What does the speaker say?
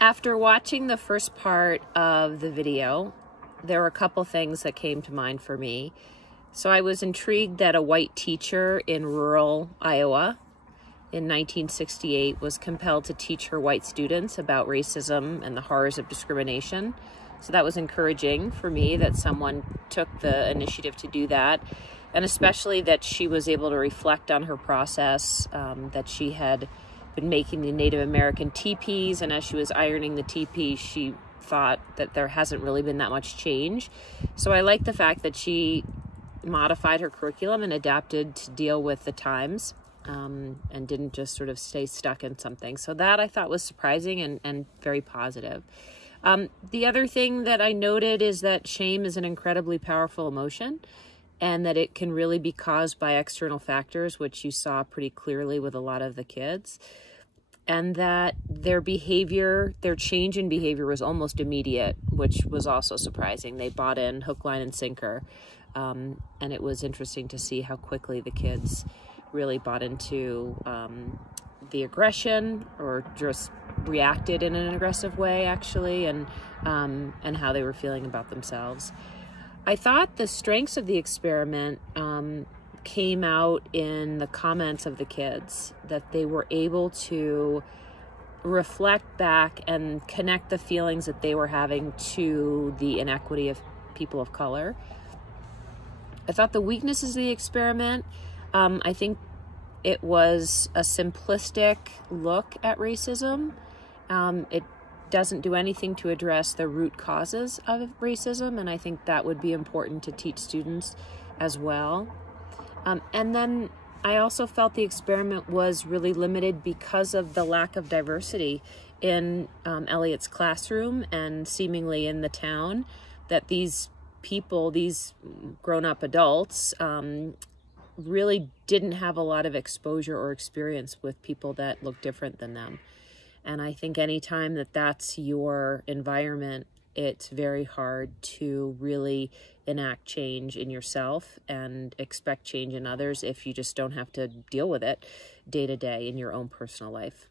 After watching the first part of the video, there were a couple things that came to mind for me. So I was intrigued that a white teacher in rural Iowa in 1968 was compelled to teach her white students about racism and the horrors of discrimination. So that was encouraging for me that someone took the initiative to do that, and especially that she was able to reflect on her process, that she had been making the Native American teepees, and as she was ironing the teepee, she thought that there hasn't really been that much change. So I like the fact that she modified her curriculum and adapted to deal with the times, and didn't just sort of stay stuck in something. So that I thought was surprising and very positive. The other thing that I noted is that shame is an incredibly powerful emotion, and that it can really be caused by external factors, which you saw pretty clearly with a lot of the kids, and that their change in behavior was almost immediate, which was also surprising. They bought in hook, line, and sinker, and it was interesting to see how quickly the kids really bought into the aggression, or just reacted in an aggressive way, actually, and how they were feeling about themselves. I thought the strengths of the experiment came out in the comments of the kids, that they were able to reflect back and connect the feelings that they were having to the inequity of people of color. I thought the weaknesses of the experiment, I think it was a simplistic look at racism. It doesn't do anything to address the root causes of racism, and I think that would be important to teach students as well. And then I also felt the experiment was really limited because of the lack of diversity in Elliot's classroom and seemingly in the town, that these people, these grown-up adults, really didn't have a lot of exposure or experience with people that look different than them. And I think anytime that that's your environment, it's very hard to really enact change in yourself and expect change in others if you just don't have to deal with it day to day in your own personal life.